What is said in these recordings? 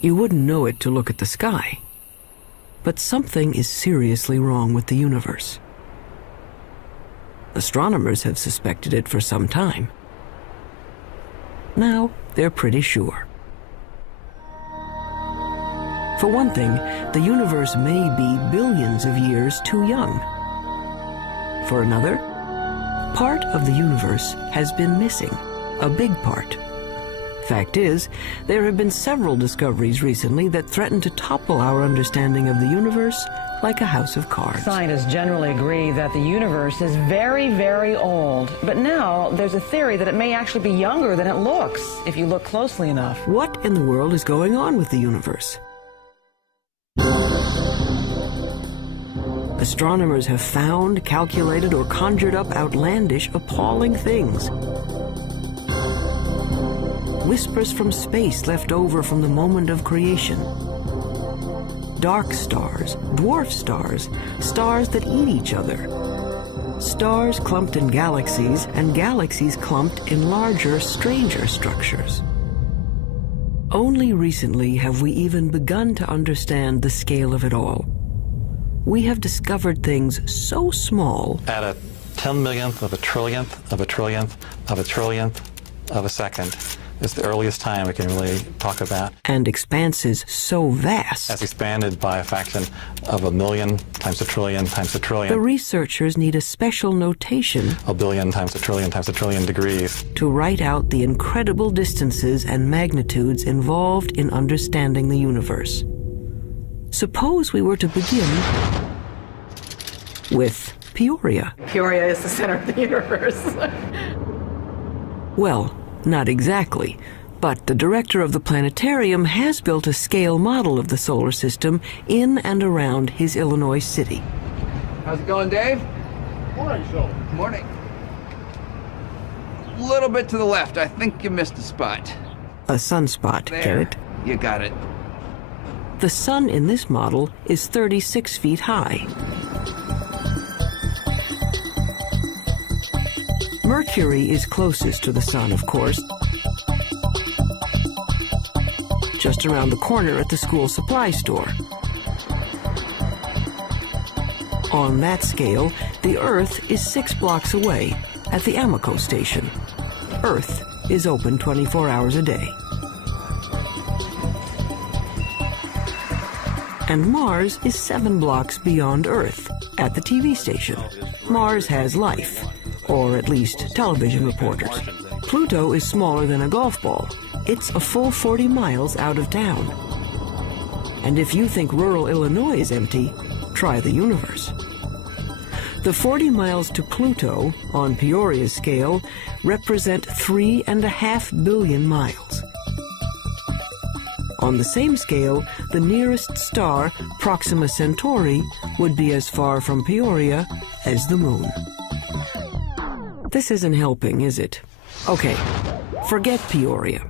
You wouldn't know it to look at the sky. But something is seriously wrong with the universe. Astronomers have suspected it for some time. Now they're pretty sure. For one thing, the universe may be billions of years too young. For another, part of the universe has been missing, a big part. Fact is, there have been several discoveries recently that threaten to topple our understanding of the universe like a house of cards. Scientists generally agree that the universe is very, very old. But now there's a theory that it may actually be younger than it looks, if you look closely enough. What in the world is going on with the universe? Astronomers have found, calculated, or conjured up outlandish, appalling things. Whispers from space left over from the moment of creation. Dark stars, dwarf stars, stars that eat each other. Stars clumped in galaxies, and galaxies clumped in larger, stranger structures. Only recently have we even begun to understand the scale of it all. We have discovered things so small. At a 10 millionth of a trillionth of a trillionth of a trillionth of a second is the earliest time we can really talk about. And expanses so vast. As expanded by a fraction of a million times a trillion times a trillion. The researchers need a special notation. A billion times a trillion degrees. To write out the incredible distances and magnitudes involved in understanding the universe. Suppose we were to begin with Peoria. Peoria is the center of the universe. Well, not exactly, but the director of the planetarium has built a scale model of the solar system in and around his Illinois city. How's it going, Dave? Morning, Joe. Morning. A little bit to the left. I think you missed a spot. A sunspot, There. get it? You got it. The sun in this model is 36 feet high. Mercury is closest to the sun, of course, just around the corner at the school supply store. On that scale, the Earth is 6 blocks away at the Amoco station. Earth is open 24 hours a day. And Mars is 7 blocks beyond Earth at the TV station. Mars has life, or at least television reporters. Pluto is smaller than a golf ball. It's a full 40 miles out of town. And if you think rural Illinois is empty, try the universe. The 40 miles to Pluto, on Peoria's scale, represent 3.5 billion miles. On the same scale, the nearest star, Proxima Centauri, would be as far from Peoria as the moon. This isn't helping, is it? Okay, forget Peoria.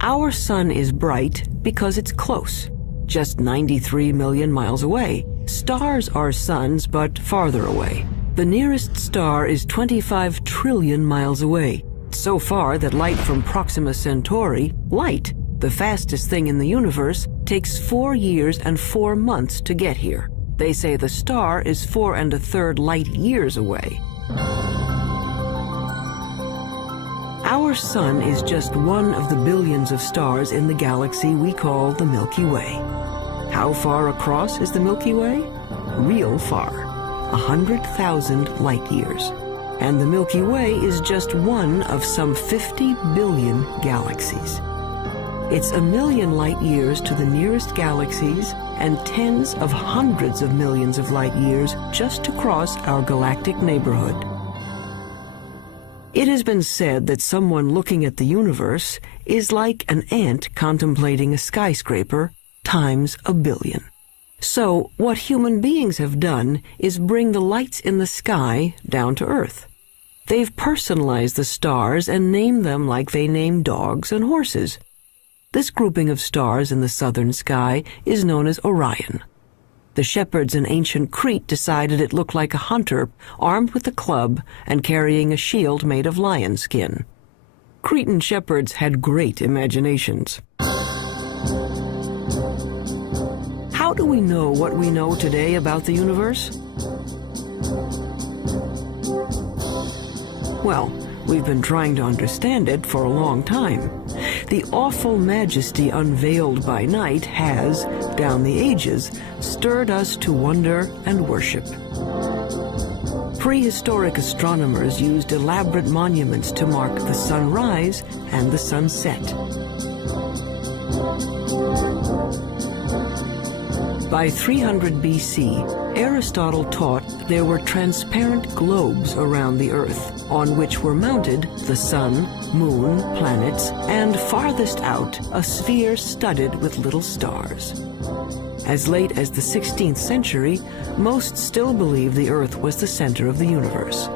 Our sun is bright because it's close, just 93 million miles away. Stars are suns, but farther away. The nearest star is 25 trillion miles away, so far that light from Proxima Centauri, light, the fastest thing in the universe, takes 4 years and 4 months to get here. They say the star is 4 1/3 light years away. Our sun is just one of the billions of stars in the galaxy we call the Milky Way. How far across is the Milky Way? Real far, 100,000 light years. And the Milky Way is just one of some 50 billion galaxies. It's 1 million light years to the nearest galaxies and tens of hundreds of millions of light years just to cross our galactic neighborhood. It has been said that someone looking at the universe is like an ant contemplating a skyscraper times 1 billion. So what human beings have done is bring the lights in the sky down to Earth. They've personalized the stars and named them like they name dogs and horses. This grouping of stars in the southern sky is known as Orion. The shepherds in ancient Crete decided it looked like a hunter armed with a club and carrying a shield made of lion skin. Cretan shepherds had great imaginations. do we know what we know today about the universe? Well, we've been trying to understand it for a long time. The awful majesty unveiled by night has, down the ages, stirred us to wonder and worship. Prehistoric astronomers used elaborate monuments to mark the sunrise and the sunset. By 300 BC, Aristotle taught there were transparent globes around the Earth, on which were mounted the sun, moon, planets, and farthest out, a sphere studded with little stars. As late as the 16th century, most still believed the Earth was the center of the universe.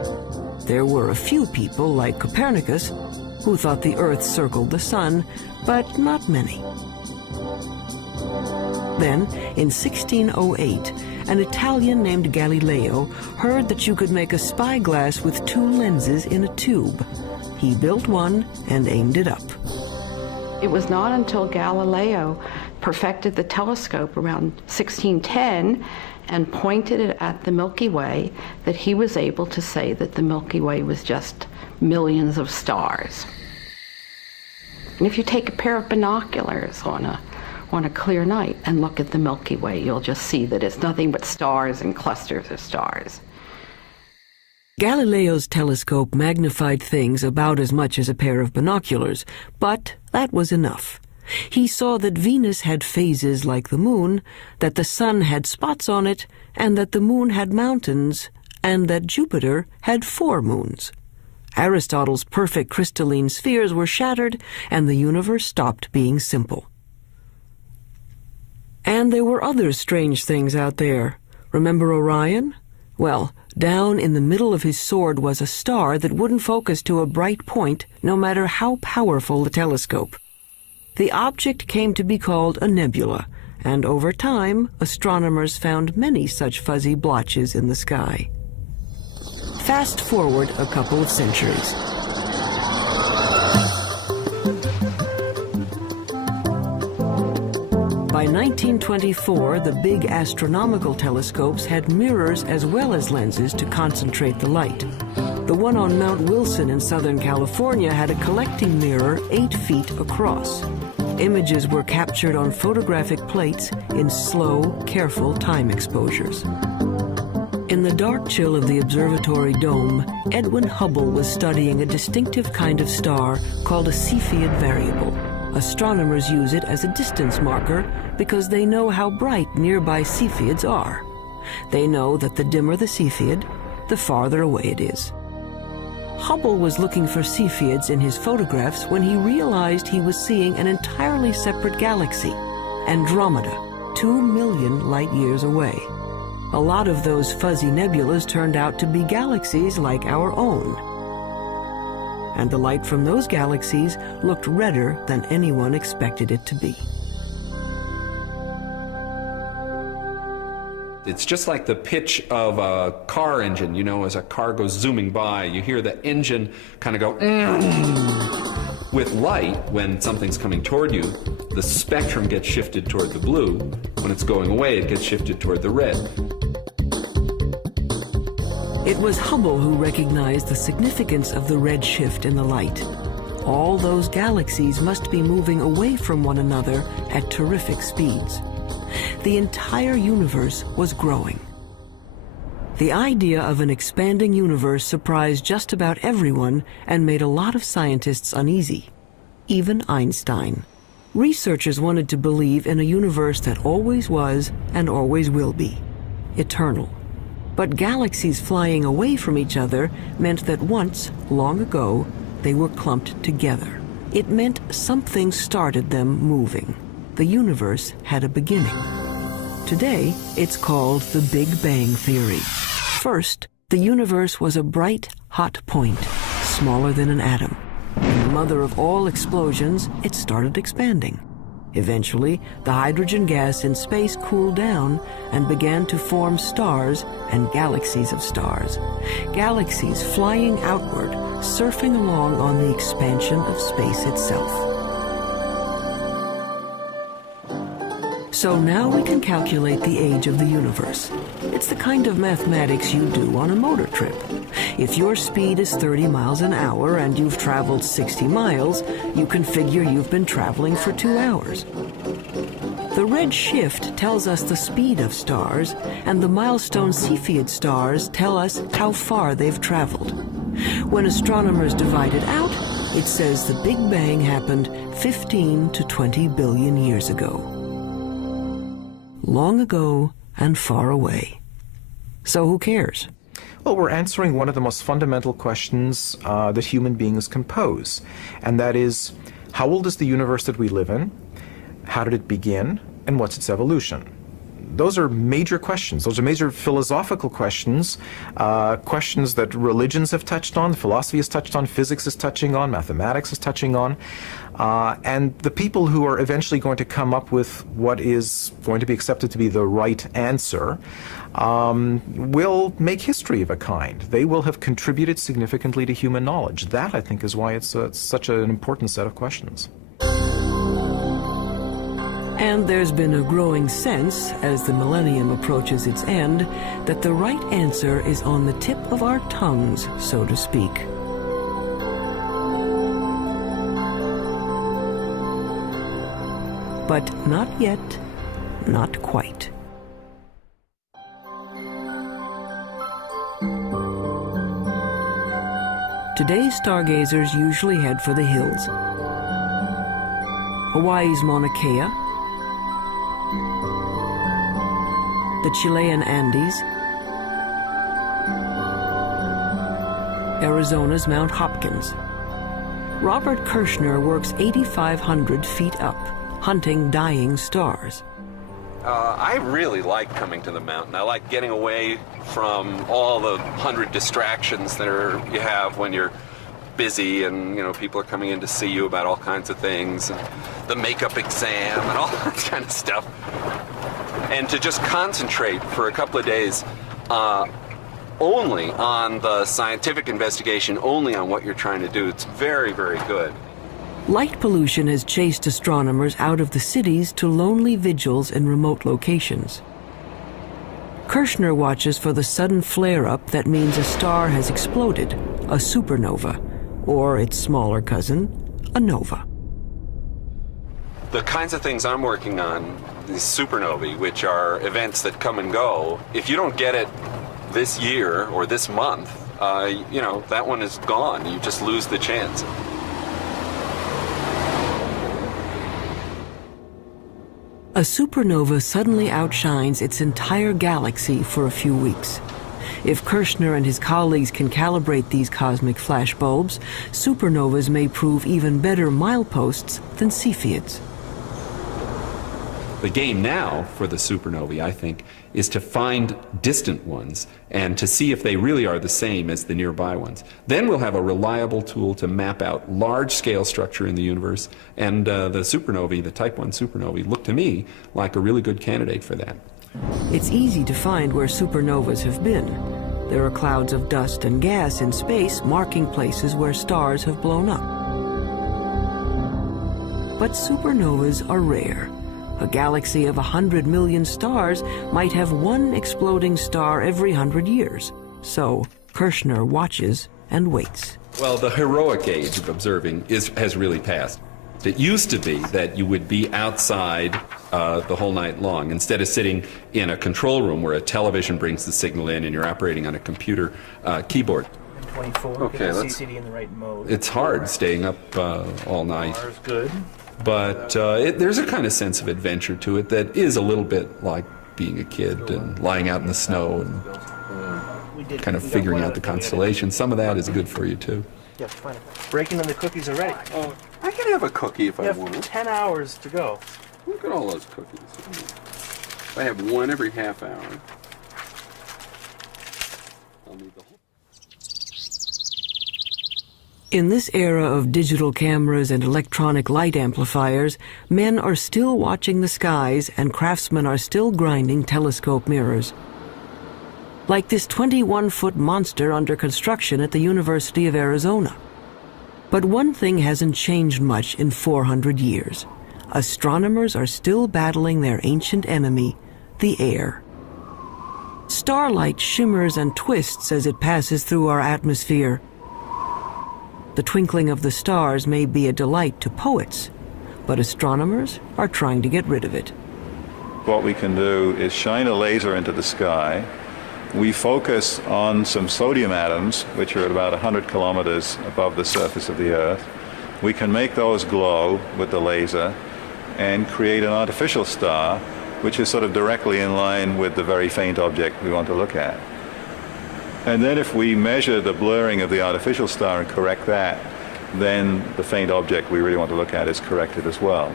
There were a few people, like Copernicus, who thought the Earth circled the sun, but not many. Then, in 1608, an Italian named Galileo heard that you could make a spyglass with two lenses in a tube. He built one and aimed it up. It was not until Galileo perfected the telescope around 1610 and pointed it at the Milky Way that he was able to say that the Milky Way was just millions of stars. And if you take a pair of binoculars on a clear night and look at the Milky Way, you'll just see that it's nothing but stars and clusters of stars. Galileo's telescope magnified things about as much as a pair of binoculars, but that was enough. He saw that Venus had phases like the moon, that the sun had spots on it, and that the moon had mountains, and that Jupiter had 4 moons. Aristotle's perfect crystalline spheres were shattered, and the universe stopped being simple. And there were other strange things out there. Remember Orion? Well, down in the middle of his sword was a star that wouldn't focus to a bright point, no matter how powerful the telescope. The object came to be called a nebula, and over time, astronomers found many such fuzzy blotches in the sky. Fast forward a couple of centuries. By 1924, the big astronomical telescopes had mirrors as well as lenses to concentrate the light. The one on Mount Wilson in Southern California had a collecting mirror 8 feet across. Images were captured on photographic plates in slow, careful time exposures. In the dark chill of the observatory dome, Edwin Hubble was studying a distinctive kind of star called a Cepheid variable. Astronomers use it as a distance marker because they know how bright nearby Cepheids are. They know that the dimmer the Cepheid, the farther away it is. Hubble was looking for Cepheids in his photographs when he realized he was seeing an entirely separate galaxy, Andromeda, 2 million light-years away. A lot of those fuzzy nebulas turned out to be galaxies like our own. And the light from those galaxies looked redder than anyone expected it to be. It's just like the pitch of a car engine. You know, as a car goes zooming by, you hear the engine kind of go. With light, when something's coming toward you, the spectrum gets shifted toward the blue. When it's going away, it gets shifted toward the red. It was Hubble who recognized the significance of the red shift in the light. All those galaxies must be moving away from one another at terrific speeds. The entire universe was growing. The idea of an expanding universe surprised just about everyone and made a lot of scientists uneasy, even Einstein. Researchers wanted to believe in a universe that always was and always will be, eternal. But galaxies flying away from each other meant that once, long ago, they were clumped together. It meant something started them moving. The universe had a beginning. Today, it's called the Big Bang Theory. First, the universe was a bright, hot point, smaller than an atom. In the mother of all explosions, it started expanding. Eventually, the hydrogen gas in space cooled down and began to form stars and galaxies of stars. Galaxies flying outward, surfing along on the expansion of space itself. So now we can calculate the age of the universe. It's the kind of mathematics you do on a motor trip. If your speed is 30 miles an hour and you've traveled 60 miles, you can figure you've been traveling for 2 hours. The red shift tells us the speed of stars, and the milestone Cepheid stars tell us how far they've traveled. When astronomers divide it out, it says the Big Bang happened 15 to 20 billion years ago. Long ago and far away. So who cares? Well, we're answering one of the most fundamental questions that human beings can pose, and that is, how old is the universe that we live in? How did it begin? And what's its evolution? Those are major questions. Those are major philosophical questions, questions that religions have touched on, philosophy has touched on, physics is touching on, mathematics is touching on. And the people who are eventually going to come up with what is going to be accepted to be the right answer will make history of a kind. They will have contributed significantly to human knowledge. That, I think, is why it's such an important set of questions. And there's been a growing sense, as the millennium approaches its end, that the right answer is on the tip of our tongues, so to speak. But not yet, not quite. Today's stargazers usually head for the hills. Hawaii's Mauna Kea, the Chilean Andes, Arizona's Mount Hopkins. Robert Kirshner works 8,500 feet up, hunting dying stars. I really like coming to the mountain. I like getting away from all the 100 distractions that you have when you're busy, and people are coming in to see you about all kinds of things, and the makeup exam and all that kind of stuff. And to just concentrate for a couple of days only on the scientific investigation, only on what you're trying to do, it's very, very good. Light pollution has chased astronomers out of the cities to lonely vigils in remote locations. Kirshner watches for the sudden flare-up that means a star has exploded, a supernova, or its smaller cousin, a nova. The kinds of things I'm working on, these supernovae, which are events that come and go, if you don't get it this year or this month, that one is gone. You just lose the chance. A supernova suddenly outshines its entire galaxy for a few weeks. If Kirshner and his colleagues can calibrate these cosmic flashbulbs, supernovas may prove even better mileposts than Cepheids. The game now for the supernovae, I think, is to find distant ones and to see if they really are the same as the nearby ones. Then we'll have a reliable tool to map out large-scale structure in the universe, and the supernovae, the Type 1 supernovae, look to me like a really good candidate for that. It's easy to find where supernovas have been. There are clouds of dust and gas in space marking places where stars have blown up. But supernovas are rare. A galaxy of 100 million stars might have one exploding star every 100 years. So Kirshner watches and waits. Well, the heroic age of observing has really passed. It used to be that you would be outside the whole night long, instead of sitting in a control room where a television brings the signal in and you're operating on a computer keyboard. 24, okay, CCD in the right mode. It's hard staying up all night. Ours good. But there's a kind of sense of adventure to it that is a little bit like being a kid and lying out in the snow and kind of figuring out the constellations. Some of that is good for you, too. Yeah, fine. Breaking in the cookies already. Oh, I can have a cookie if I You want. have 10 hours to go. Look at all those cookies. I have one every half hour. I'll need the whole. In this era of digital cameras and electronic light amplifiers, men are still watching the skies and craftsmen are still grinding telescope mirrors. Like this 21-foot monster under construction at the University of Arizona. But one thing hasn't changed much in 400 years. astronomers are still battling their ancient enemy, the air. Starlight shimmers and twists as it passes through our atmosphere. The twinkling of the stars may be a delight to poets, but astronomers are trying to get rid of it. What we can do is shine a laser into the sky. We focus on some sodium atoms, which are at about 100 kilometers above the surface of the Earth. We can make those glow with the laser and create an artificial star, which is sort of directly in line with the very faint object we want to look at. And then if we measure the blurring of the artificial star and correct that, then the faint object we really want to look at is corrected as well.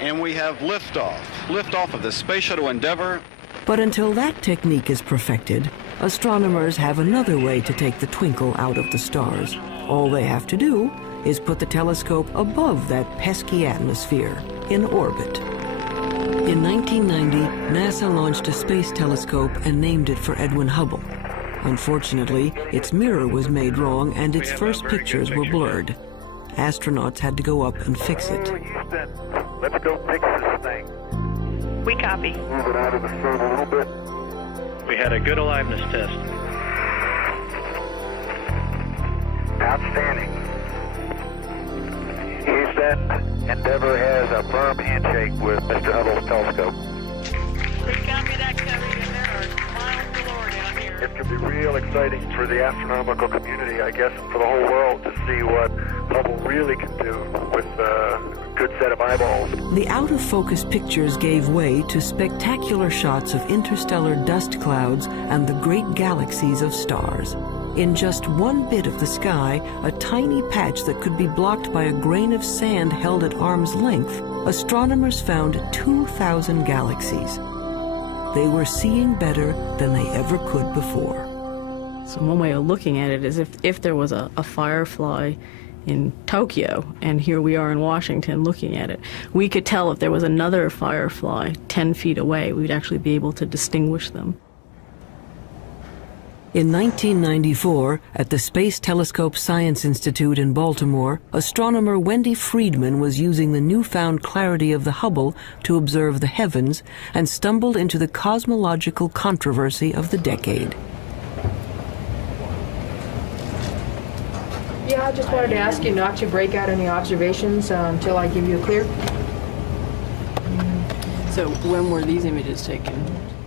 And we have liftoff of the Space Shuttle Endeavour. But until that technique is perfected, astronomers have another way to take the twinkle out of the stars. All they have to do is put the telescope above that pesky atmosphere, in orbit. In 1990, NASA launched a space telescope and named it for Edwin Hubble. Unfortunately, its mirror was made wrong and its first pictures were blurred. Astronauts had to go up and fix it. Let's go fix this thing. We copy. Move it out of the sun a little bit. We had a good aliveness test. Outstanding. Houston, Endeavour has a firm handshake with Mr. Hubble's telescope. Please copy that, Kevin. There are miles galore down here. It could be real exciting for the astronomical community, I guess, and for the whole world to see what Hubble really can do with a good set of eyeballs. The out-of-focus pictures gave way to spectacular shots of interstellar dust clouds and the great galaxies of stars. In just one bit of the sky, a tiny patch that could be blocked by a grain of sand held at arm's length, astronomers found 2,000 galaxies. They were seeing better than they ever could before. So one way of looking at it is if there was a firefly in Tokyo, and here we are in Washington looking at it, we could tell if there was another firefly 10 feet away, we'd actually be able to distinguish them. In 1994, at the Space Telescope Science Institute in Baltimore, astronomer Wendy Friedman was using the newfound clarity of the Hubble to observe the heavens and stumbled into the cosmological controversy of the decade. Yeah, I just wanted to ask you not to break out any observations until I give you a clear. So when were these images taken?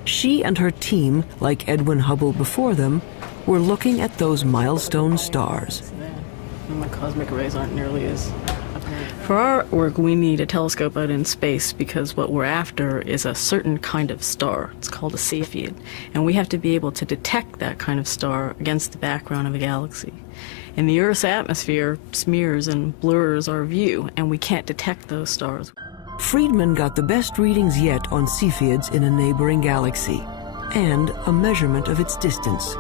She and her team, like Edwin Hubble before them, were looking at those milestone stars. And the cosmic rays aren't nearly as apparent. For our work, we need a telescope out in space because what we're after is a certain kind of star. It's called a Cepheid. And we have to be able to detect that kind of star against the background of a galaxy. And the Earth's atmosphere smears and blurs our view, and we can't detect those stars. Friedman got the best readings yet on Cepheids in a neighboring galaxy, and a measurement of its distance.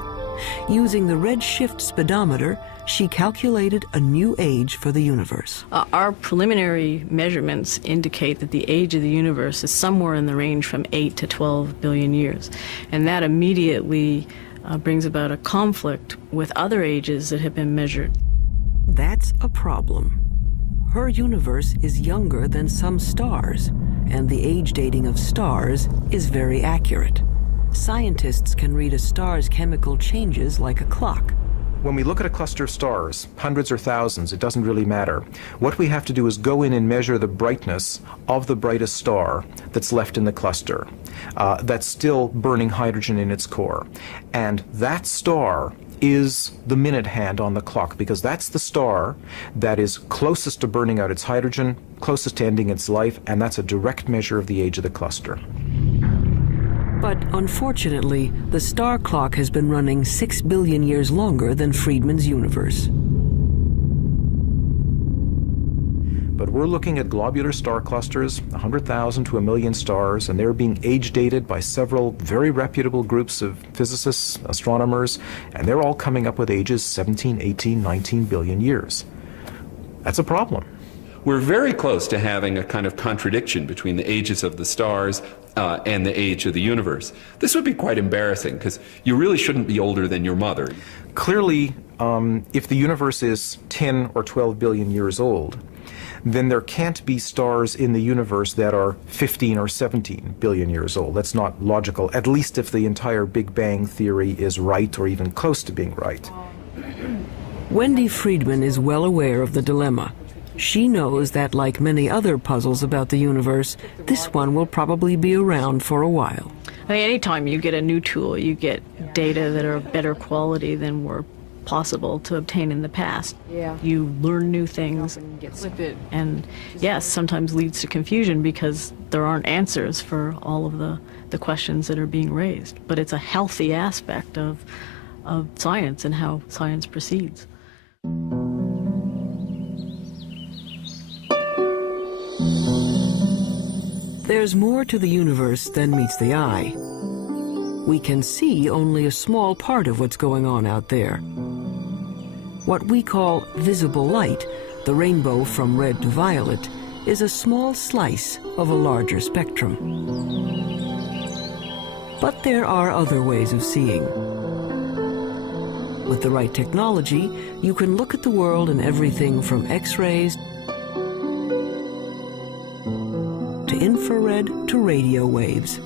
Using the redshift speedometer, she calculated a new age for the universe. Our preliminary measurements indicate that the age of the universe is somewhere in the range from 8 to 12 billion years. And that immediately brings about a conflict with other ages that have been measured. That's a problem. Her universe is younger than some stars, and the age dating of stars is very accurate. Scientists can read a star's chemical changes like a clock. When we look at a cluster of stars, hundreds or thousands, it doesn't really matter. What we have to do is go in and measure the brightness of the brightest star that's left in the cluster, that's still burning hydrogen in its core. And that star is the minute hand on the clock, because that's the star that is closest to burning out its hydrogen, closest to ending its life, and that's a direct measure of the age of the cluster. But unfortunately, the star clock has been running 6 billion years longer than Friedman's universe. But we're looking at globular star clusters, 100,000 to 1 million stars, and they're being age dated by several very reputable groups of physicists, astronomers, and they're all coming up with ages 17, 18, 19 billion years. That's a problem. We're very close to having a kind of contradiction between the ages of the stars and the age of the universe. This would be quite embarrassing, because you really shouldn't be older than your mother. Clearly, if the universe is 10 or 12 billion years old, then there can't be stars in the universe that are 15 or 17 billion years old. That's not logical, at least if the entire Big Bang theory is right or even close to being right. Wendy Friedman is well aware of the dilemma. She knows that, like many other puzzles about the universe, this one will probably be around for a while. I mean, anytime you get a new tool, you get data that are of better quality than were possible to obtain in the past. Yeah. You learn new things, and yes, sometimes leads to confusion because there aren't answers for all of the questions that are being raised. But it's a healthy aspect of science and how science proceeds. There's more to the universe than meets the eye. We can see only a small part of what's going on out there. What we call visible light, the rainbow from red to violet, is a small slice of a larger spectrum. But there are other ways of seeing. With the right technology, you can look at the world in everything from X-rays to infrared to radio waves.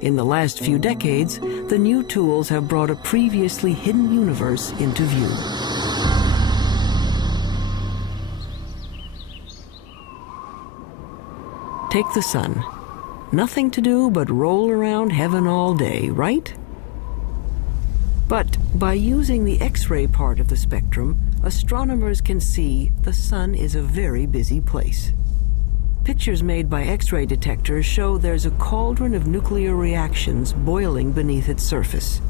In the last few decades, the new tools have brought a previously hidden universe into view. Take the sun. Nothing to do but roll around heaven all day, right? But by using the X-ray part of the spectrum, astronomers can see the sun is a very busy place. Pictures made by X-ray detectors show there's a cauldron of nuclear reactions boiling beneath its surface.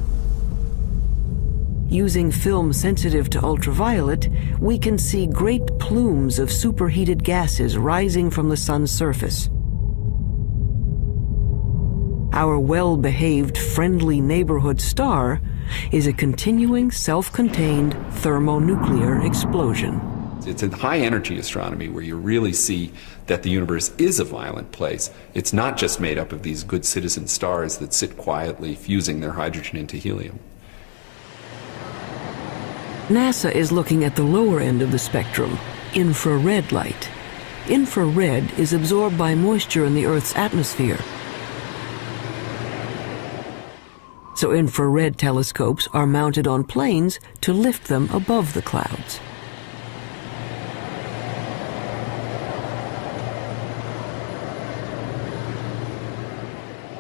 Using film sensitive to ultraviolet, we can see great plumes of superheated gases rising from the sun's surface. Our well-behaved, friendly neighborhood star is a continuing, self-contained thermonuclear explosion. It's in high-energy astronomy where you really see that the universe is a violent place. It's not just made up of these good citizen stars that sit quietly fusing their hydrogen into helium. NASA is looking at the lower end of the spectrum, infrared light. Infrared is absorbed by moisture in the Earth's atmosphere. So infrared telescopes are mounted on planes to lift them above the clouds.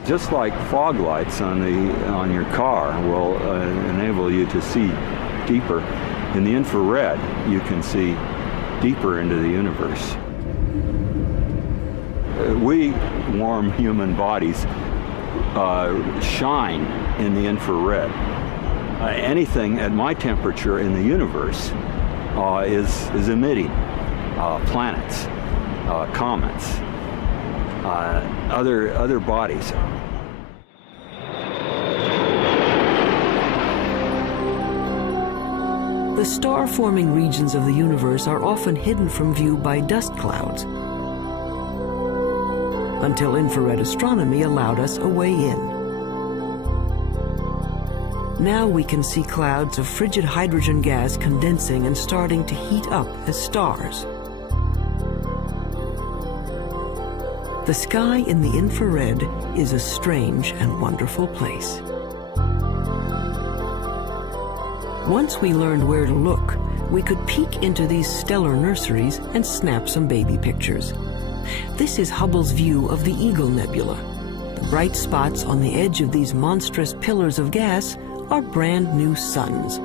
Just like fog lights on your car will enable you to see deeper, in the infrared you can see deeper into the universe. We warm human bodies shine in the infrared. Anything at my temperature in the universe is emitting planets, comets, other bodies. The star-forming regions of the universe are often hidden from view by dust clouds, until infrared astronomy allowed us a way in. Now we can see clouds of frigid hydrogen gas condensing and starting to heat up as stars. The sky in the infrared is a strange and wonderful place. Once we learned where to look, we could peek into these stellar nurseries and snap some baby pictures. This is Hubble's view of the Eagle Nebula. The bright spots on the edge of these monstrous pillars of gas are brand new suns.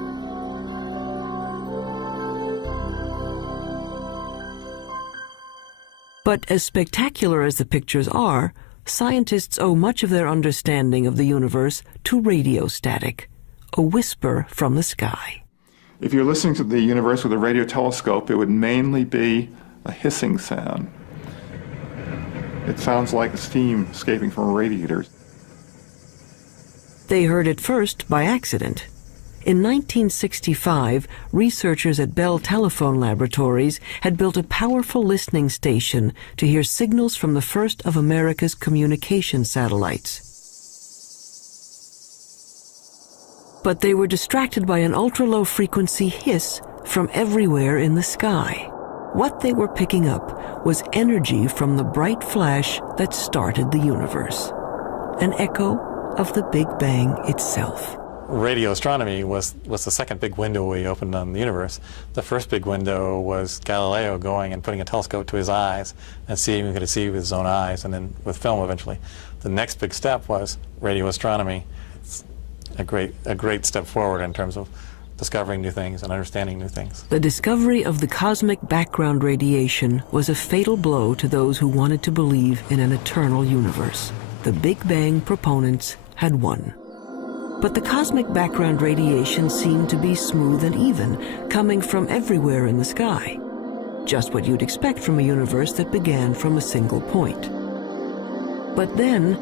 But as spectacular as the pictures are, scientists owe much of their understanding of the universe to radio static, a whisper from the sky. If you're listening to the universe with a radio telescope, it would mainly be a hissing sound. It sounds like steam escaping from a radiator. They heard it first by accident. In 1965, researchers at Bell Telephone Laboratories had built a powerful listening station to hear signals from the first of America's communication satellites. But they were distracted by an ultra-low frequency hiss from everywhere in the sky. What they were picking up was energy from the bright flash that started the universe, an echo of the Big Bang itself. Radio astronomy was the second big window we opened on the universe. The first big window was Galileo going and putting a telescope to his eyes and seeing what he could see with his own eyes, and then with film eventually. The next big step was radio astronomy. It's a great step forward in terms of discovering new things and understanding new things. The discovery of the cosmic background radiation was a fatal blow to those who wanted to believe in an eternal universe. The Big Bang proponents had won. But the cosmic background radiation seemed to be smooth and even, coming from everywhere in the sky. Just what you'd expect from a universe that began from a single point. But then,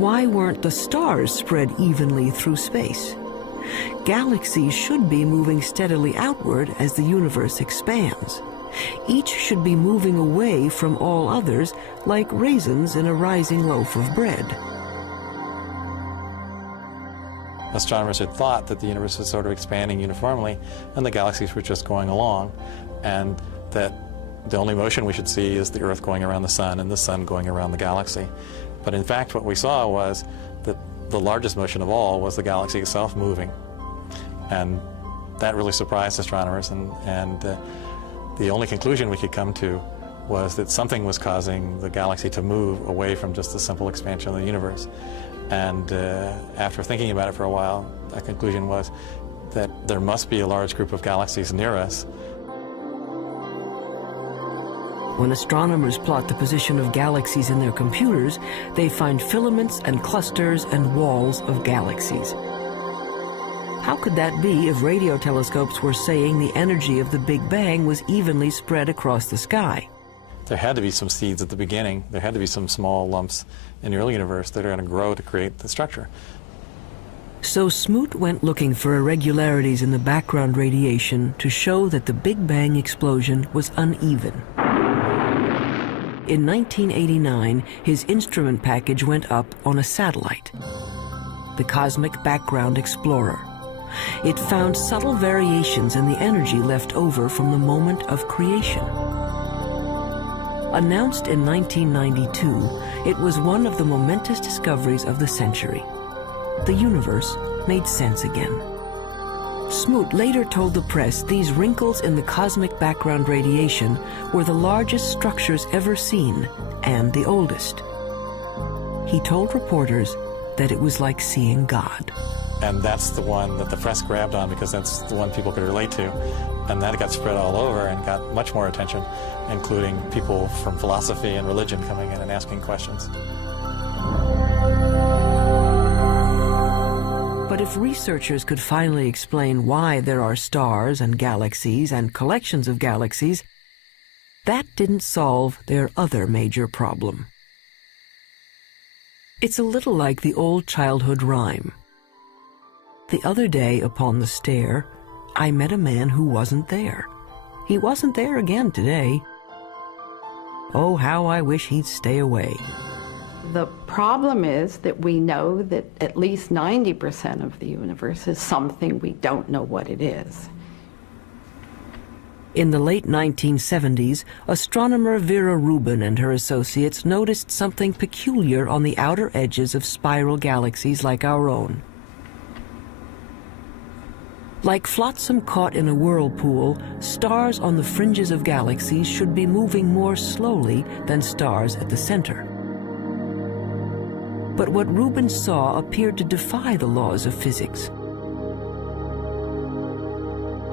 why weren't the stars spread evenly through space? Galaxies should be moving steadily outward as the universe expands. Each should be moving away from all others like raisins in a rising loaf of bread. Astronomers had thought that the universe was sort of expanding uniformly and the galaxies were just going along, and that the only motion we should see is the Earth going around the Sun and the Sun going around the galaxy. But in fact, what we saw was that the largest motion of all was the galaxy itself moving. And that really surprised astronomers, and the only conclusion we could come to was that something was causing the galaxy to move away from just the simple expansion of the universe. And after thinking about it for a while, the conclusion was that there must be a large group of galaxies near us. When astronomers plot the position of galaxies in their computers, they find filaments and clusters and walls of galaxies. How could that be if radio telescopes were saying the energy of the Big Bang was evenly spread across the sky? There had to be some seeds at the beginning. There had to be some small lumps in the early universe that are going to grow to create the structure. So Smoot went looking for irregularities in the background radiation to show that the Big Bang explosion was uneven. In 1989, his instrument package went up on a satellite, the Cosmic Background Explorer. It found subtle variations in the energy left over from the moment of creation. Announced in 1992, it was one of the momentous discoveries of the century. The universe made sense again. Smoot later told the press these wrinkles in the cosmic background radiation were the largest structures ever seen and the oldest. He told reporters that it was like seeing God. And that's the one that the press grabbed on because that's the one people could relate to. And that got spread all over and got much more attention, including people from philosophy and religion coming in and asking questions. But if researchers could finally explain why there are stars and galaxies and collections of galaxies, that didn't solve their other major problem. It's a little like the old childhood rhyme. The other day upon the stair, I met a man who wasn't there. He wasn't there again today. Oh, how I wish he'd stay away. The problem is that we know that at least 90% of the universe is something we don't know what it is. In the late 1970s, astronomer Vera Rubin and her associates noticed something peculiar on the outer edges of spiral galaxies like our own. Like flotsam caught in a whirlpool, stars on the fringes of galaxies should be moving more slowly than stars at the center. But what Rubin saw appeared to defy the laws of physics.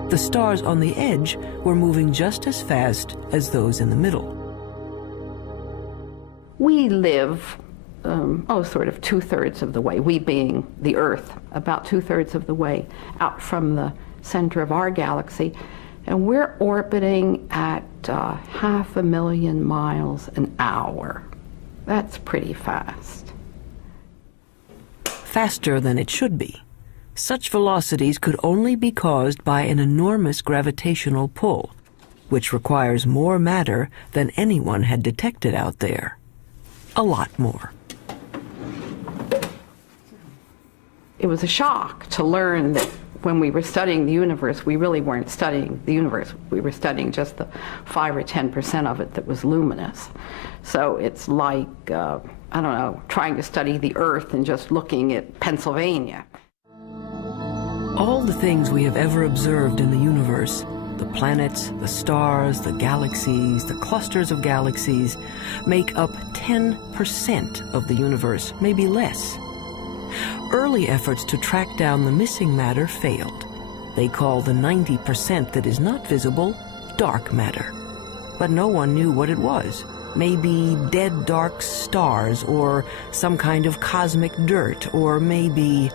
The stars on the edge were moving just as fast as those in the middle. We live, sort of 2/3 of the way, we being the Earth, about 2/3 of the way out from the center of our galaxy, and we're orbiting at 500,000 miles an hour. That's pretty fast. Faster than it should be. Such velocities could only be caused by an enormous gravitational pull, which requires more matter than anyone had detected out there. A lot more. It was a shock to learn that when we were studying the universe, we really weren't studying the universe. We were studying just the 5 or 10% of it that was luminous. So it's like, I don't know, trying to study the Earth and just looking at Pennsylvania. All the things we have ever observed in the universe, the planets, the stars, the galaxies, the clusters of galaxies, make up 10% of the universe, maybe less. Early efforts to track down the missing matter failed. They call the 90% that is not visible dark matter. But no one knew what it was. Maybe dead dark stars, or some kind of cosmic dirt, or maybe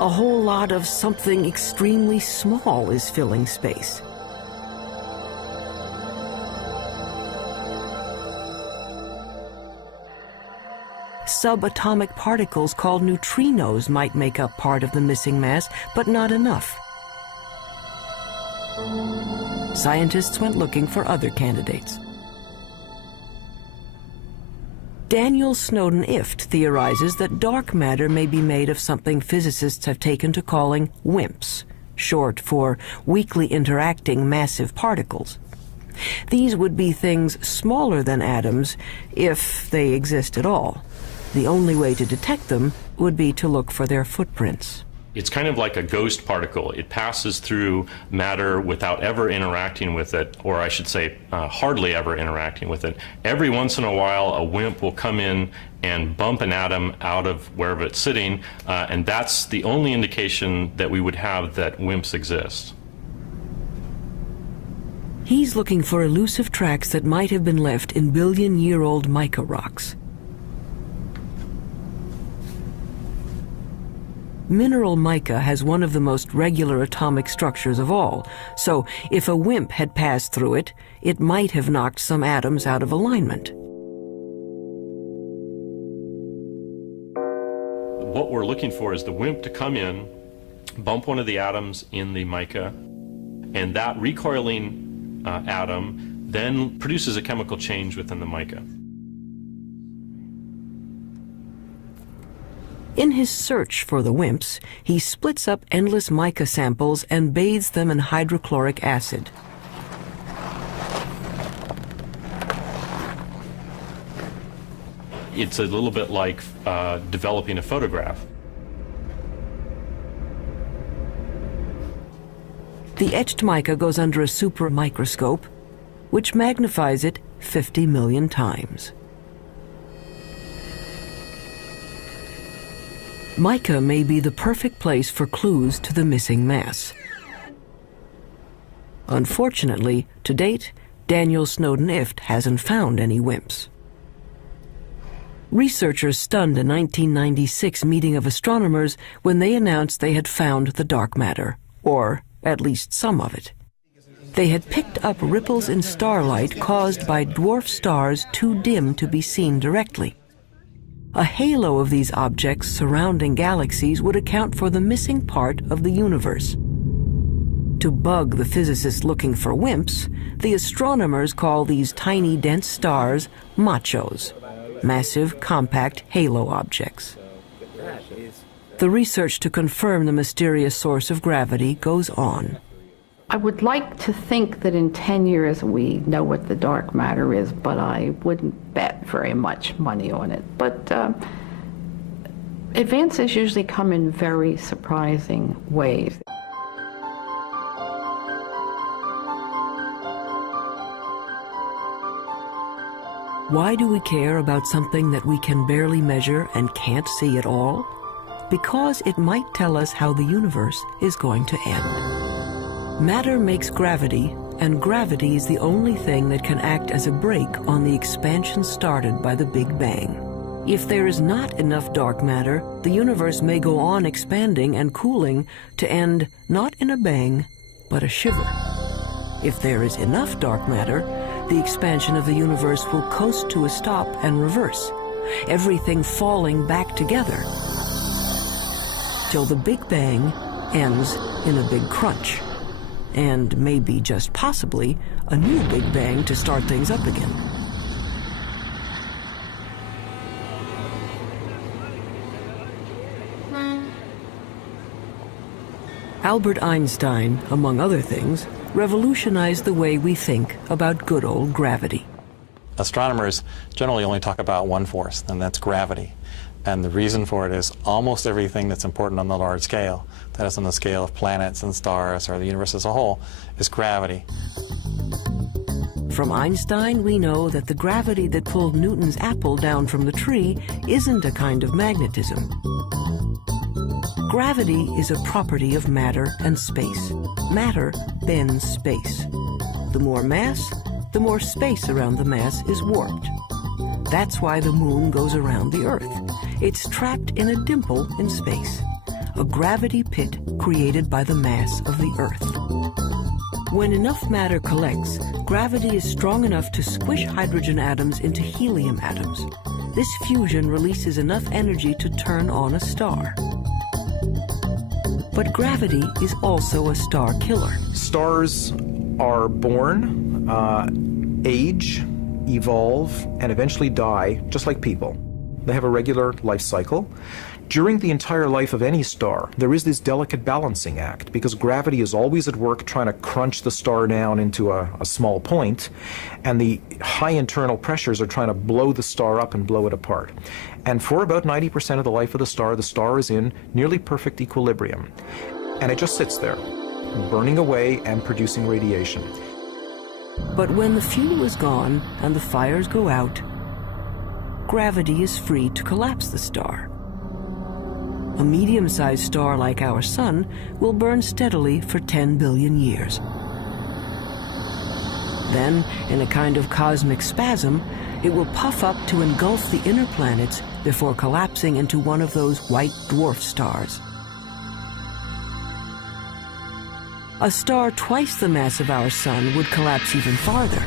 a whole lot of something extremely small is filling space. Subatomic particles called neutrinos might make up part of the missing mass, but not enough. Scientists went looking for other candidates. Daniel Snowden-Ift theorizes that dark matter may be made of something physicists have taken to calling WIMPs, short for weakly interacting massive particles. These would be things smaller than atoms, if they exist at all. The only way to detect them would be to look for their footprints. It's kind of like a ghost particle. It passes through matter without ever interacting with it, or I should say hardly ever interacting with it. Every once in a while, a WIMP will come in and bump an atom out of wherever it's sitting, and that's the only indication that we would have that WIMPs exist. He's looking for elusive tracks that might have been left in billion-year-old mica rocks. Mineral mica has one of the most regular atomic structures of all, so if a WIMP had passed through it, it might have knocked some atoms out of alignment. What we're looking for is the WIMP to come in, bump one of the atoms in the mica, and that recoiling atom then produces a chemical change within the mica. In his search for the WIMPs, he splits up endless mica samples and bathes them in hydrochloric acid. It's a little bit like developing a photograph. The etched mica goes under a super microscope, which magnifies it 50 million times. Mica may be the perfect place for clues to the missing mass. Unfortunately, to date, Daniel Snowden-Ift hasn't found any WIMPs. Researchers stunned a 1996 meeting of astronomers when they announced they had found the dark matter, or at least some of it. They had picked up ripples in starlight caused by dwarf stars too dim to be seen directly. A halo of these objects surrounding galaxies would account for the missing part of the universe. To bug the physicists looking for WIMPs, the astronomers call these tiny dense stars machos, massive compact halo objects. The research to confirm the mysterious source of gravity goes on. I would like to think that in 10 years we know what the dark matter is, but I wouldn't bet very much money on it. But advances usually come in very surprising ways. Why do we care about something that we can barely measure and can't see at all? Because it might tell us how the universe is going to end. Matter makes gravity, and gravity is the only thing that can act as a brake on the expansion started by the Big Bang. If there is not enough dark matter, the universe may go on expanding and cooling to end not in a bang, but a shiver. If there is enough dark matter, the expansion of the universe will coast to a stop and reverse, everything falling back together, till the Big Bang ends in a big crunch. And maybe, just possibly, a new Big Bang to start things up again. Albert Einstein, among other things, revolutionized the way we think about good old gravity. Astronomers generally only talk about one force, and that's gravity. And the reason for it is almost everything that's important on the large scale, that is on the scale of planets and stars or the universe as a whole, is gravity. From Einstein, we know that the gravity that pulled Newton's apple down from the tree isn't a kind of magnetism. Gravity is a property of matter and space. Matter bends space. The more mass, the more space around the mass is warped. That's why the moon goes around the Earth. It's trapped in a dimple in space, a gravity pit created by the mass of the Earth. When enough matter collects, gravity is strong enough to squish hydrogen atoms into helium atoms. This fusion releases enough energy to turn on a star. But gravity is also a star killer. Stars are born, age, evolve, and eventually die, just like people. They have a regular life cycle. During the entire life of any star, there is this delicate balancing act, because gravity is always at work trying to crunch the star down into a small point, and the high internal pressures are trying to blow the star up and blow it apart. And for about 90% of the life of the star is in nearly perfect equilibrium. And it just sits there, burning away and producing radiation. But when the fuel is gone and the fires go out, gravity is free to collapse the star. A medium-sized star like our Sun will burn steadily for 10 billion years. Then, in a kind of cosmic spasm, it will puff up to engulf the inner planets before collapsing into one of those white dwarf stars. A star twice the mass of our Sun would collapse even farther,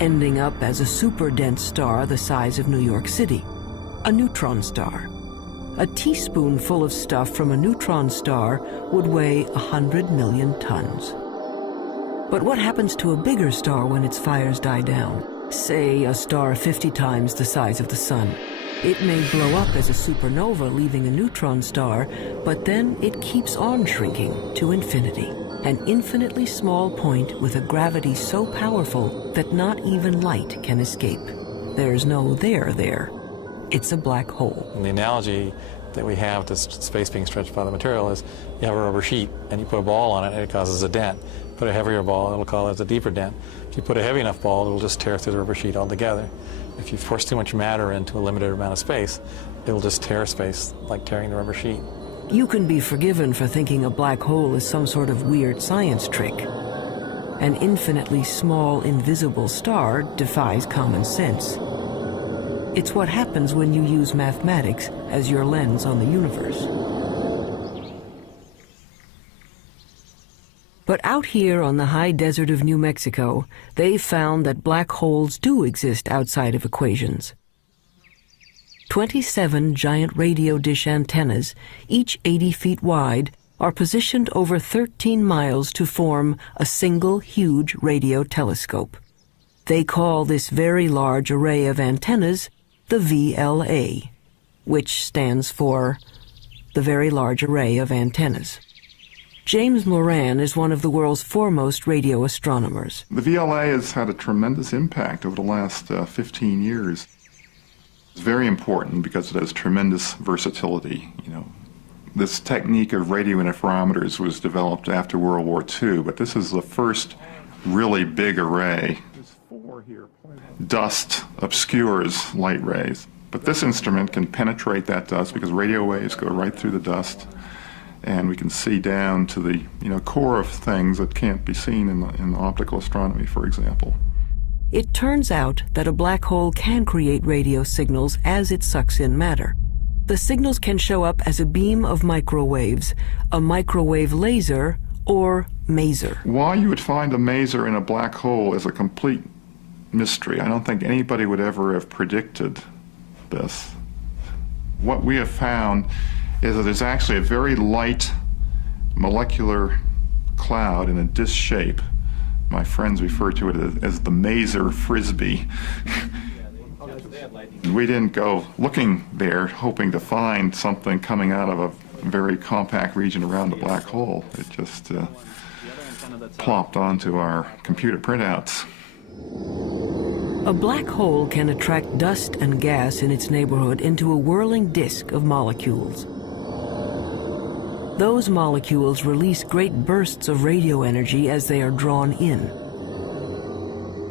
ending up as a super-dense star the size of New York City, a neutron star. A teaspoonful of stuff from a neutron star would weigh 100 million tons. But what happens to a bigger star when its fires die down? Say a star 50 times the size of the Sun. It may blow up as a supernova, leaving a neutron star, but then it keeps on shrinking to infinity. An infinitely small point with a gravity so powerful that not even light can escape. There's no there. It's a black hole. And the analogy that we have to space being stretched by the material is you have a rubber sheet and you put a ball on it and it causes a dent. Put a heavier ball, it'll cause a deeper dent. If you put a heavy enough ball, it'll just tear through the rubber sheet altogether. If you force too much matter into a limited amount of space, it'll just tear space like tearing the rubber sheet. You can be forgiven for thinking a black hole is some sort of weird science trick. An infinitely small, invisible star defies common sense. It's what happens when you use mathematics as your lens on the universe. But out here on the high desert of New Mexico, they've found that black holes do exist outside of equations. 27 giant radio dish antennas, each 80 feet wide, are positioned over 13 miles to form a single huge radio telescope. They call this very large array of antennas the VLA, which stands for the Very Large Array of Antennas. James Moran is one of the world's foremost radio astronomers. The VLA has had a tremendous impact over the last 15 years. It's very important because it has tremendous versatility. This technique of radio interferometers was developed after World War II, but this is the first really big array. Dust obscures light rays, but this instrument can penetrate that dust because radio waves go right through the dust, and we can see down to the core of things that can't be seen in optical astronomy, for example. It turns out that a black hole can create radio signals as it sucks in matter. The signals can show up as a beam of microwaves, a microwave laser, or maser. Why you would find a maser in a black hole is a complete mystery. I don't think anybody would ever have predicted this. What we have found is that there's actually a very light molecular cloud in a disc shape. My friends refer to it as the maser frisbee. We didn't go looking there hoping to find something coming out of very compact region around the black hole. It just plopped onto our computer printouts. A black hole can attract dust and gas in its neighborhood into a whirling disk of molecules. Those molecules release great bursts of radio energy as they are drawn in.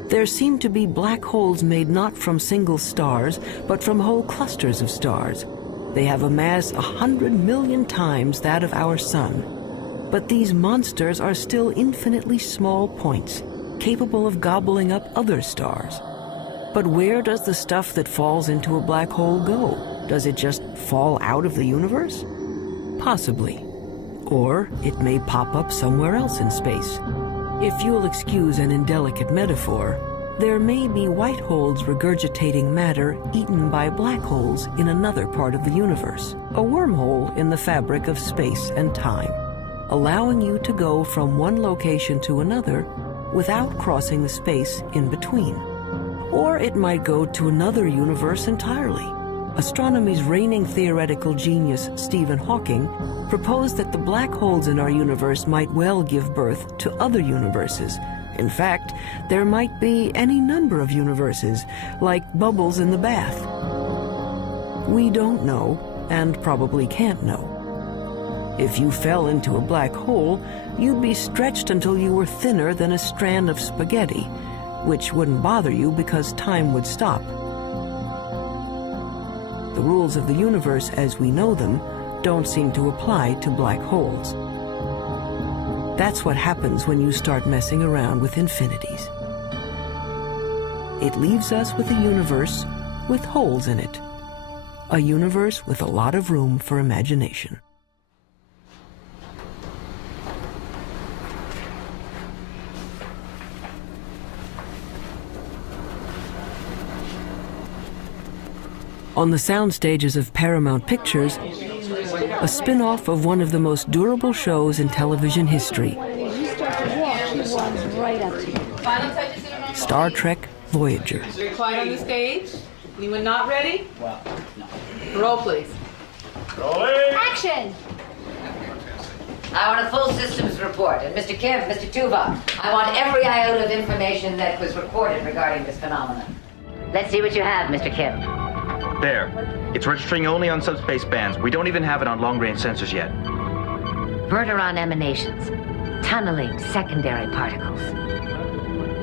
There seem to be black holes made not from single stars, but from whole clusters of stars. They have a mass 100 million times that of our sun. But these monsters are still infinitely small points, capable of gobbling up other stars. But where does the stuff that falls into a black hole go? Does it just fall out of the universe? Possibly. Or it may pop up somewhere else in space. If you'll excuse an indelicate metaphor, there may be white holes regurgitating matter eaten by black holes in another part of the universe, a wormhole in the fabric of space and time, allowing you to go from one location to another without crossing the space in between. Or it might go to another universe entirely. Astronomy's reigning theoretical genius, Stephen Hawking, proposed that the black holes in our universe might well give birth to other universes. In fact, there might be any number of universes, like bubbles in the bath. We don't know, and probably can't know. If you fell into a black hole, you'd be stretched until you were thinner than a strand of spaghetti, which wouldn't bother you because time would stop. The rules of the universe as we know them don't seem to apply to black holes. That's what happens when you start messing around with infinities. It leaves us with a universe with holes in it. A universe with a lot of room for imagination. On the sound stages of Paramount Pictures, a spin-off of one of the most durable shows in television history, Star Trek Voyager. Very quiet on the stage. Anyone not ready? Roll, please. Rolling. Action! I want a full systems report. And Mr. Kim, Mr. Tuvok, I want every iota of information that was recorded regarding this phenomenon. Let's see what you have, Mr. Kim. There. It's registering only on subspace bands. We don't even have it on long-range sensors yet. Verteron emanations. Tunneling secondary particles.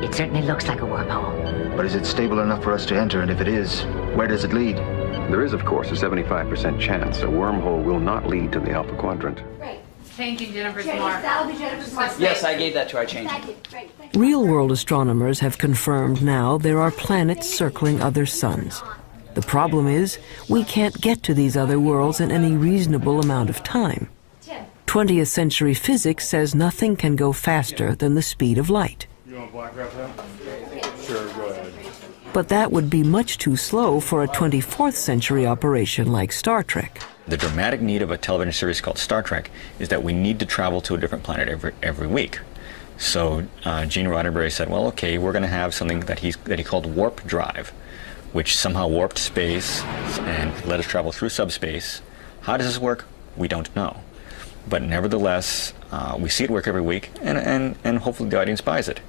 It certainly looks like a wormhole. But is it stable enough for us to enter? And if it is, where does it lead? There is, of course, a 75% chance a wormhole will not lead to the Alpha Quadrant. Great. Changing Jennifer's mark. That'll be Jennifer's mark. Yes, I gave that to her. I changed it. Real-world astronomers have confirmed now there are planets circling other suns. The problem is, we can't get to these other worlds in any reasonable amount of time. 20th century physics says nothing can go faster than the speed of light. You want black wrap that? Sure, go ahead. But that would be much too slow for a 24th century operation like Star Trek. The dramatic need of a television series called Star Trek is that we need to travel to a different planet every week. So Gene Roddenberry said, well, okay, we're going to have something that he called warp drive, which somehow warped space and let us travel through subspace. How does this work? We don't know. But nevertheless, we see it work every week, and hopefully the audience buys it.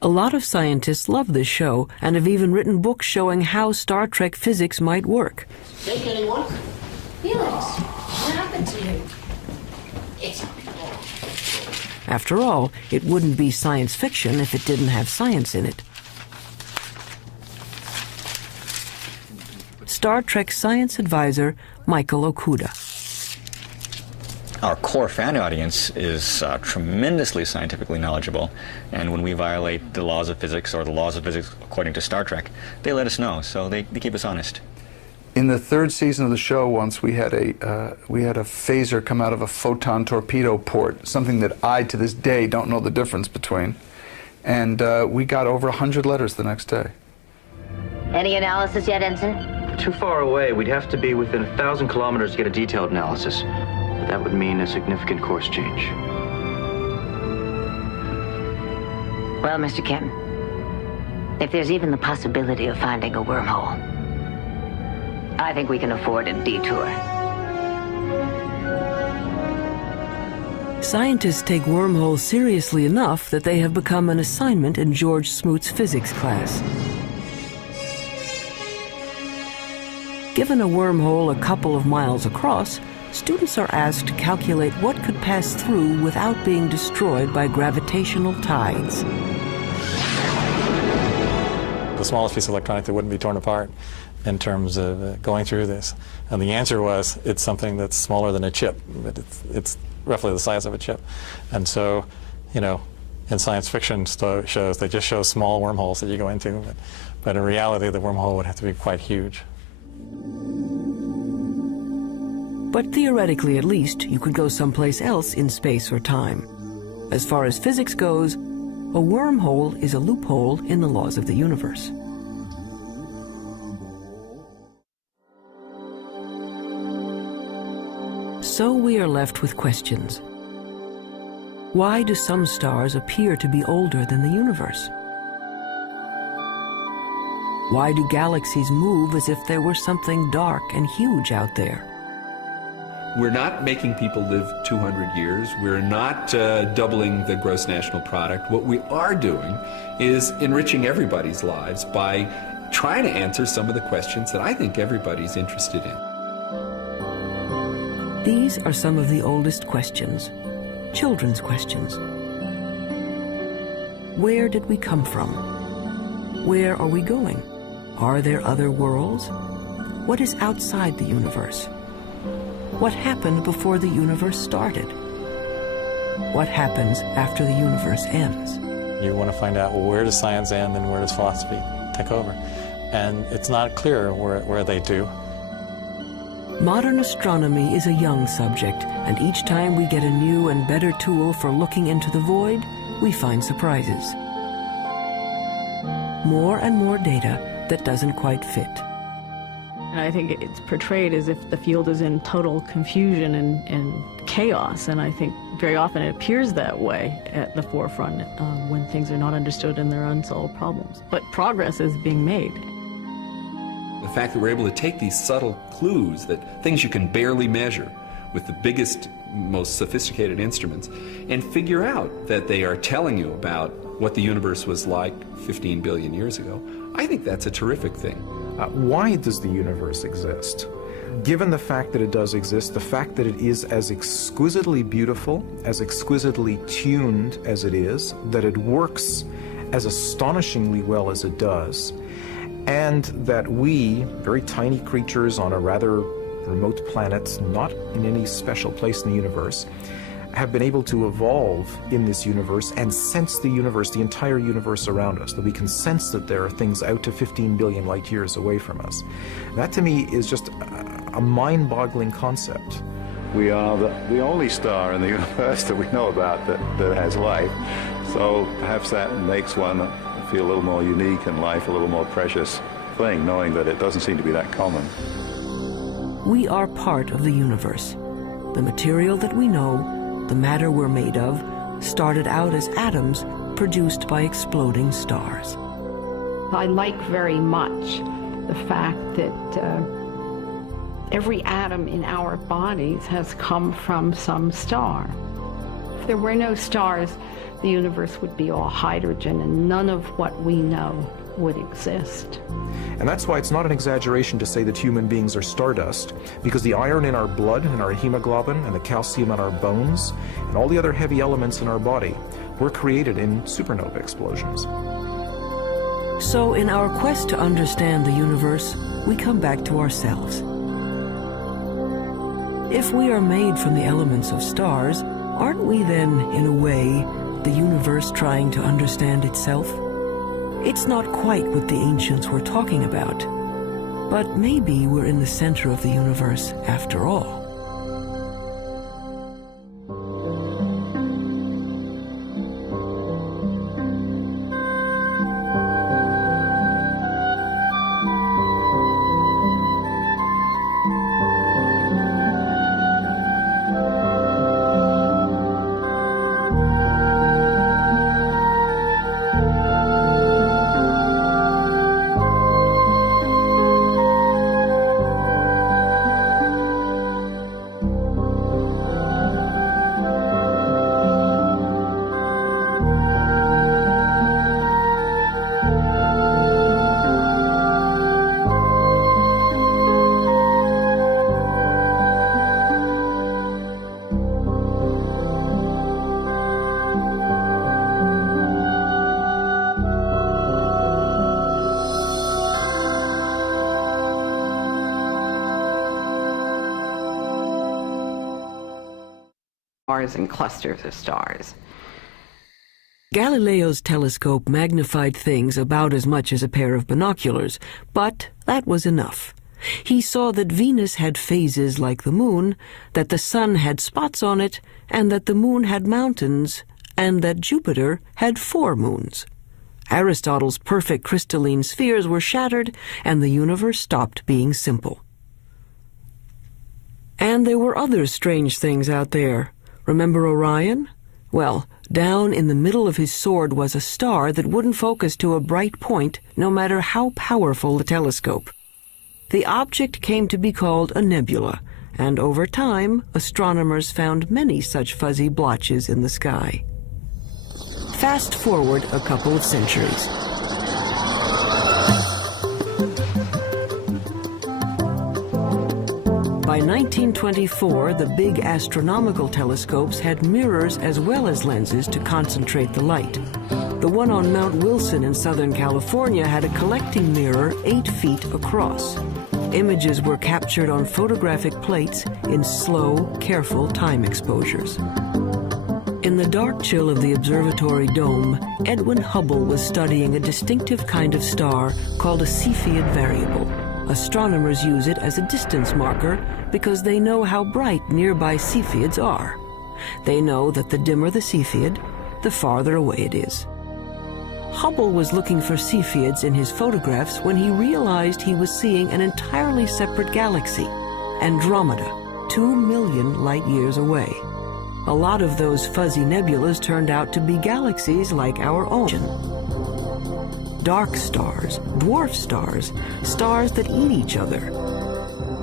A lot of scientists love this show and have even written books showing how Star Trek physics might work. Take anyone? Felix, what happened to you? It's After all, it wouldn't be science fiction if it didn't have science in it. Star Trek science advisor Michael Okuda. Our core fan audience is tremendously scientifically knowledgeable, and when we violate the laws of physics or the laws of physics according to Star Trek, they let us know, so they keep us honest. In the third season of the show, once we had a phaser come out of a photon torpedo port, something that I, to this day, don't know the difference between. And we got over 100 letters the next day. Any analysis yet, Ensign? Too far away. We'd have to be within 1,000 kilometers to get a detailed analysis. But that would mean a significant course change. Well, Mr. Kim, if there's even the possibility of finding a wormhole, I think we can afford a detour. Scientists take wormholes seriously enough that they have become an assignment in George Smoot's physics class. Given a wormhole a couple of miles across, students are asked to calculate what could pass through without being destroyed by gravitational tides. The smallest piece of electronic that wouldn't be torn apart in terms of going through this. And the answer was, it's something that's smaller than a chip, but it's roughly the size of a chip. And so, you know, in science fiction shows, they just show small wormholes that you go into, but in reality, the wormhole would have to be quite huge. But theoretically, at least, you could go someplace else in space or time. As far as physics goes, a wormhole is a loophole in the laws of the universe. So we are left with questions. Why do some stars appear to be older than the universe? Why do galaxies move as if there were something dark and huge out there? We're not making people live 200 years. We're not doubling the gross national product. What we are doing is enriching everybody's lives by trying to answer some of the questions that I think everybody's interested in. These are some of the oldest questions, children's questions. Where did we come from? Where are we going? Are there other worlds? What is outside the universe? What happened before the universe started? What happens after the universe ends? You want to find out, well, where does science end and where does philosophy take over? And it's not clear where they do. Modern astronomy is a young subject, and each time we get a new and better tool for looking into the void, we find surprises. More and more data that doesn't quite fit. And I think it's portrayed as if the field is in total confusion and chaos, and I think very often it appears that way at the forefront when things are not understood and there are unsolved problems. But progress is being made. The fact that we're able to take these subtle clues, that things you can barely measure with the biggest, most sophisticated instruments, and figure out that they are telling you about what the universe was like 15 billion years ago, I think that's a terrific thing. Why does the universe exist? Given the fact that it does exist, the fact that it is as exquisitely beautiful, as exquisitely tuned as it is, that it works as astonishingly well as it does, and that we, very tiny creatures on a rather remote planet, not in any special place in the universe, have been able to evolve in this universe and sense the universe, the entire universe around us, that we can sense that there are things out to 15 billion light years away from us. That to me is just a mind-boggling concept. We are the only star in the universe that we know about that has life, so perhaps that makes one feel a little more unique and life a little more precious thing, knowing that it doesn't seem to be that common. We are part of the universe. The material that we know, the matter we're made of, started out as atoms produced by exploding stars. I like very much the fact that every atom in our bodies has come from some star. If there were no stars, the universe would be all hydrogen and none of what we know would exist. And that's why it's not an exaggeration to say that human beings are stardust, because the iron in our blood and our hemoglobin and the calcium in our bones and all the other heavy elements in our body were created in supernova explosions. So in our quest to understand the universe, we come back to ourselves. If we are made from the elements of stars, aren't we then, in a way, the universe trying to understand itself? It's not quite what the ancients were talking about, but maybe we're in the center of the universe after all. stars and clusters of stars. Galileo's telescope magnified things about as much as a pair of binoculars, but that was enough. He saw that Venus had phases like the moon, that the sun had spots on it, and that the moon had mountains, and that Jupiter had 4 moons. Aristotle's perfect crystalline spheres were shattered, and the universe stopped being simple. And there were other strange things out there. Remember Orion? Well, down in the middle of his sword was a star that wouldn't focus to a bright point, no matter how powerful the telescope. The object came to be called a nebula, and over time, astronomers found many such fuzzy blotches in the sky. Fast forward a couple of centuries. By 1924, the big astronomical telescopes had mirrors as well as lenses to concentrate the light. The one on Mount Wilson in Southern California had a collecting mirror 8 feet across. Images were captured on photographic plates in slow, careful time exposures. In the dark chill of the observatory dome, Edwin Hubble was studying a distinctive kind of star called a Cepheid variable. Astronomers use it as a distance marker because they know how bright nearby Cepheids are. They know that the dimmer the Cepheid, the farther away it is. Hubble was looking for Cepheids in his photographs when he realized he was seeing an entirely separate galaxy, Andromeda, 2 million light-years away. A lot of those fuzzy nebulas turned out to be galaxies like our own. Dark stars, dwarf stars, stars that eat each other.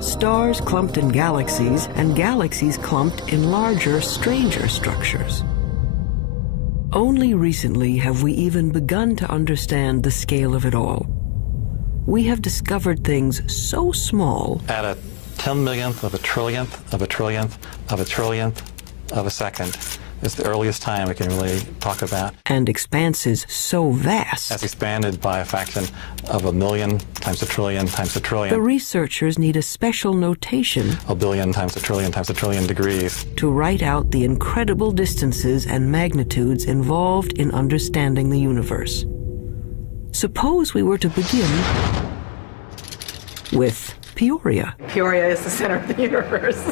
Stars clumped in galaxies, and galaxies clumped in larger, stranger structures. Only recently have we even begun to understand the scale of it all. We have discovered things so small. At a 10 millionth of a trillionth of a trillionth of a trillionth of a second is the earliest time we can really talk about. And expanses so vast. That's expanded by a fraction of a million times a trillion times a trillion. The researchers need a special notation. A billion times a trillion degrees. To write out the incredible distances and magnitudes involved in understanding the universe. Suppose we were to begin with Peoria. Peoria is the center of the universe.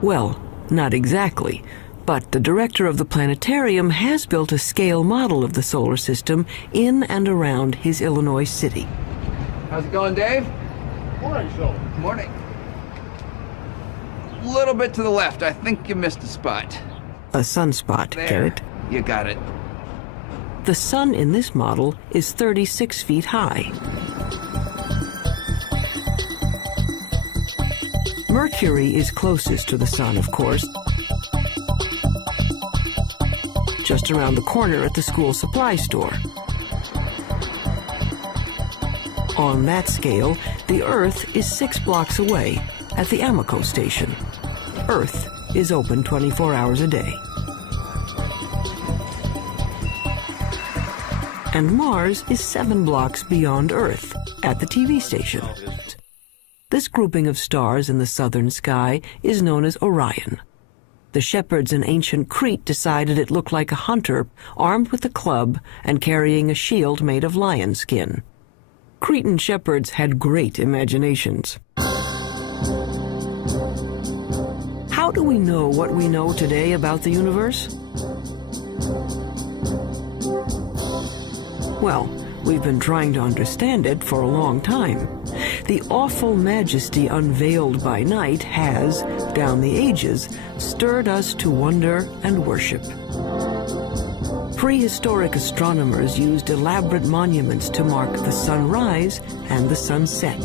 Well, not exactly, but the director of the planetarium has built a scale model of the solar system in and around his Illinois city. How's it going, Dave? Morning, Phil. Morning. A little bit to the left. I think you missed a spot. A sunspot, There. get it? You got it. The sun in this model is 36 feet high. Mercury is closest to the sun, of course, just around the corner at the school supply store. On that scale, the Earth is 6 blocks away at the Amoco station. Earth is open 24 hours a day. And Mars is 7 blocks beyond Earth at the TV station. This grouping of stars in the southern sky is known as Orion. The shepherds in ancient Crete decided it looked like a hunter armed with a club and carrying a shield made of lion skin. Cretan shepherds had great imaginations. How do we know what we know today about the universe? Well, we've been trying to understand it for a long time. The awful majesty unveiled by night has, down the ages, stirred us to wonder and worship. Prehistoric astronomers used elaborate monuments to mark the sunrise and the sunset.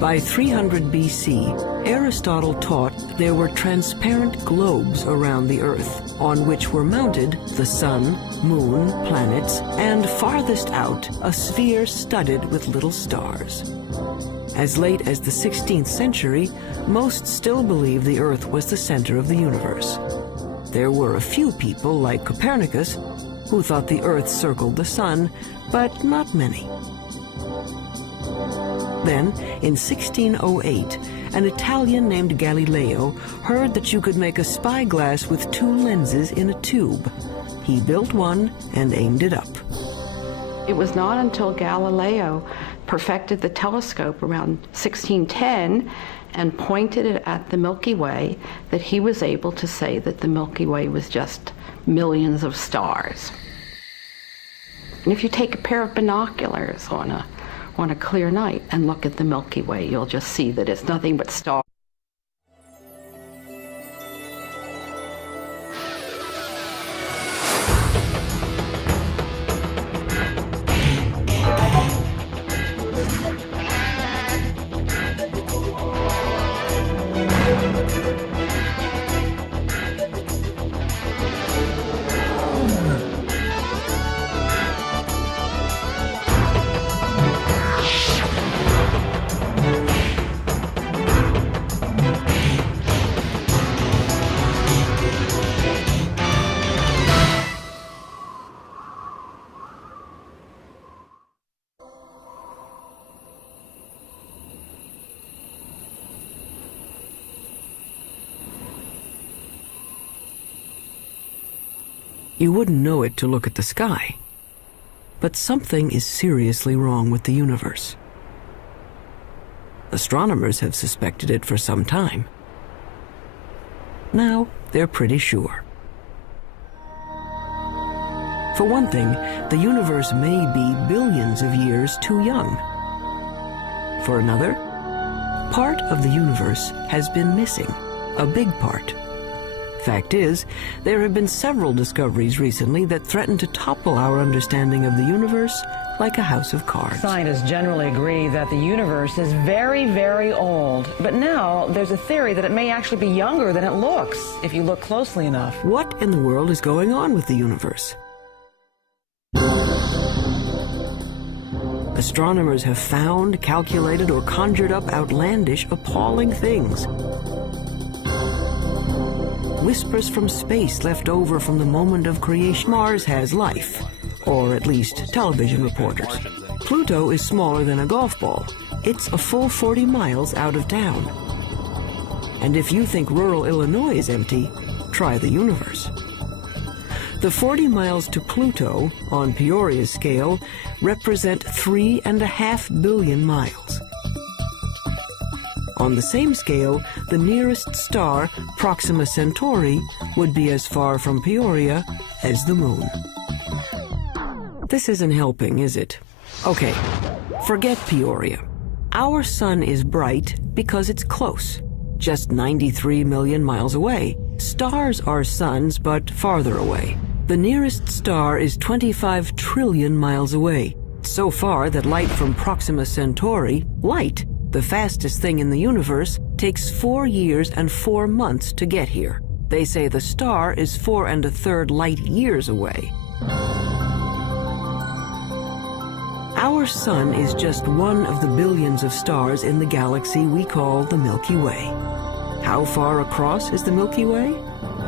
By 300 BC, Aristotle taught there were transparent globes around the Earth, on which were mounted the sun, moon, planets, and farthest out, a sphere studded with little stars. As late as the 16th century, most still believed the Earth was the center of the universe. There were a few people, like Copernicus, who thought the Earth circled the sun, but not many. Then, in 1608, an Italian named Galileo heard that you could make a spyglass with two lenses in a tube. He built one and aimed it up. It was not until Galileo perfected the telescope around 1610 and pointed it at the Milky Way that he was able to say that the Milky Way was just millions of stars. And if you take a pair of binoculars on a clear night and look at the Milky Way, you'll just see that it's nothing but stars. You wouldn't know it to look at the sky, but something is seriously wrong with the universe. Astronomers have suspected it for some time. Now they're pretty sure. For one thing, the universe may be billions of years too young. For another, part of the universe has been missing, a big part. Fact is, there have been several discoveries recently that threaten to topple our understanding of the universe like a house of cards. Scientists generally agree that the universe is very, very old. But now there's a theory that it may actually be younger than it looks, if you look closely enough. What in the world is going on with the universe? Astronomers have found, calculated, or conjured up outlandish, appalling things. Whispers from space left over from the moment of creation. Mars has life, or at least television reporters. Pluto is smaller than a golf ball. It's a full 40 miles out of town. And if you think rural Illinois is empty, try the universe. The 40 miles to Pluto, on Peoria's scale, represent 3.5 billion miles. On the same scale, the nearest star, Proxima Centauri, would be as far from Peoria as the moon. This isn't helping, is it? Okay, forget Peoria. Our sun is bright because it's close, just 93 million miles away. Stars are suns, but farther away. The nearest star is 25 trillion miles away, so far that light from Proxima Centauri, light, the fastest thing in the universe, takes 4 years and 4 months to get here. They say the star is 4 1/3 light years away. Our sun is just one of the billions of stars in the galaxy we call the Milky Way. How far across is the Milky Way?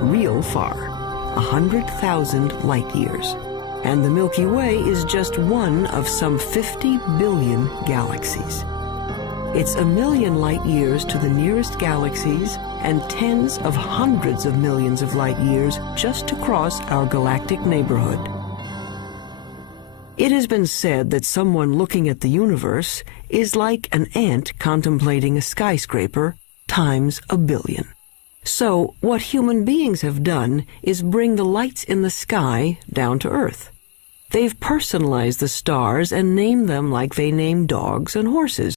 Real far, 100,000 light years. And the Milky Way is just one of some 50 billion galaxies. It's a million light years to the nearest galaxies and tens of hundreds of millions of light years just to cross our galactic neighborhood. It has been said that someone looking at the universe is like an ant contemplating a skyscraper times a billion. So what human beings have done is bring the lights in the sky down to Earth. They've personalized the stars and named them like they name dogs and horses.